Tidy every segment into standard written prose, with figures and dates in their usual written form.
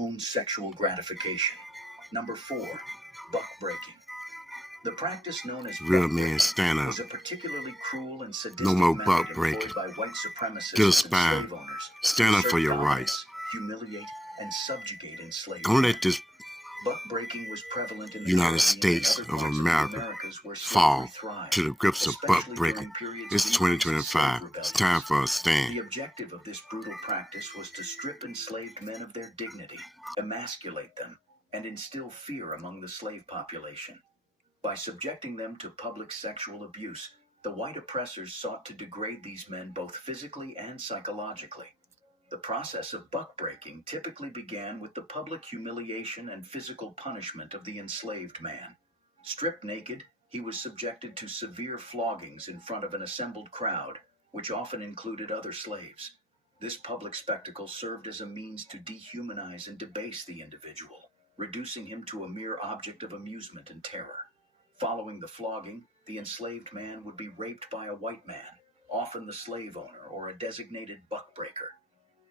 own sexual gratification. Number 4. Buck breaking. The practice known as Real buck men breaking stand up. was a particularly cruel and sadistic No more method buck breaking. employed by white supremacists Get a and spine. slave owners Stand to up for assert your dominance, rights. humiliate, and subjugate enslaved Don't men. let this Buck breaking was prevalent in the United Caribbean States and other of parts America of the Americas where fall slavery thrived, to the grips of buck especially breaking. during periods It's of increased 2025. slave It's rebellions. time for a stand. The objective of this brutal practice was to strip enslaved men of their dignity, emasculate them, and instill fear among the slave population. By subjecting them to public sexual abuse, the white oppressors sought to degrade these men both physically and psychologically. The process of buck breaking typically began with the public humiliation and physical punishment of the enslaved man. Stripped naked, he was subjected to severe floggings in front of an assembled crowd, which often included other slaves. This public spectacle served as a means to dehumanize and debase the individual, reducing him to a mere object of amusement and terror. Following the flogging, the enslaved man would be raped by a white man, often the slave owner or a designated buck breaker.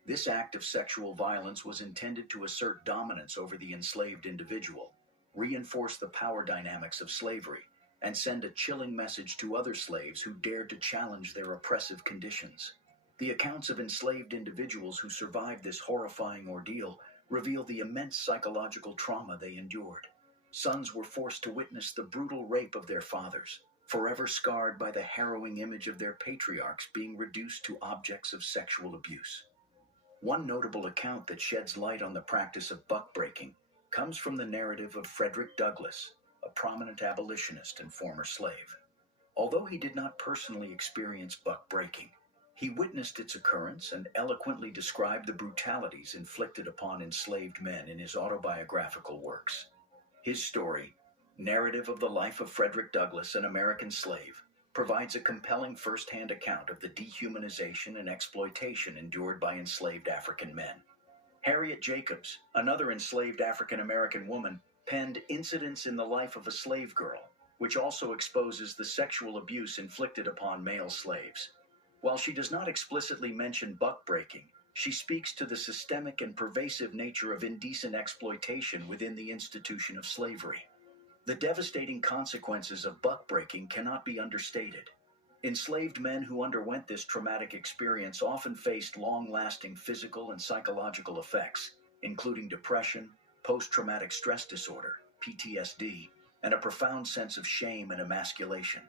This act of sexual violence was intended to assert dominance over the enslaved individual, reinforce the power dynamics of slavery, and send a chilling message to other slaves who dared to challenge their oppressive conditions. The accounts of enslaved individuals who survived this horrifying ordeal reveal the immense psychological trauma they endured. Sons were forced to witness the brutal rape of their fathers, forever scarred by the harrowing image of their patriarchs being reduced to objects of sexual abuse. One notable account that sheds light on the practice of buck breaking comes from the narrative of Frederick Douglass, a prominent abolitionist and former slave. Although he did not personally experience buck breaking, he witnessed its occurrence and eloquently described the brutalities inflicted upon enslaved men in his autobiographical works. His story, Narrative of the Life of Frederick Douglass, an American Slave, provides a compelling first-hand account of the dehumanization and exploitation endured by enslaved African men. Harriet Jacobs, another enslaved African-American woman, penned Incidents in the Life of a Slave Girl, which also exposes the sexual abuse inflicted upon male slaves. While she does not explicitly mention buck breaking, she speaks to the systemic and pervasive nature of indecent exploitation within the institution of slavery. The devastating consequences of buck breaking cannot be understated. Enslaved men who underwent this traumatic experience often faced long-lasting physical and psychological effects, including depression, post-traumatic stress disorder, PTSD, and a profound sense of shame and emasculation.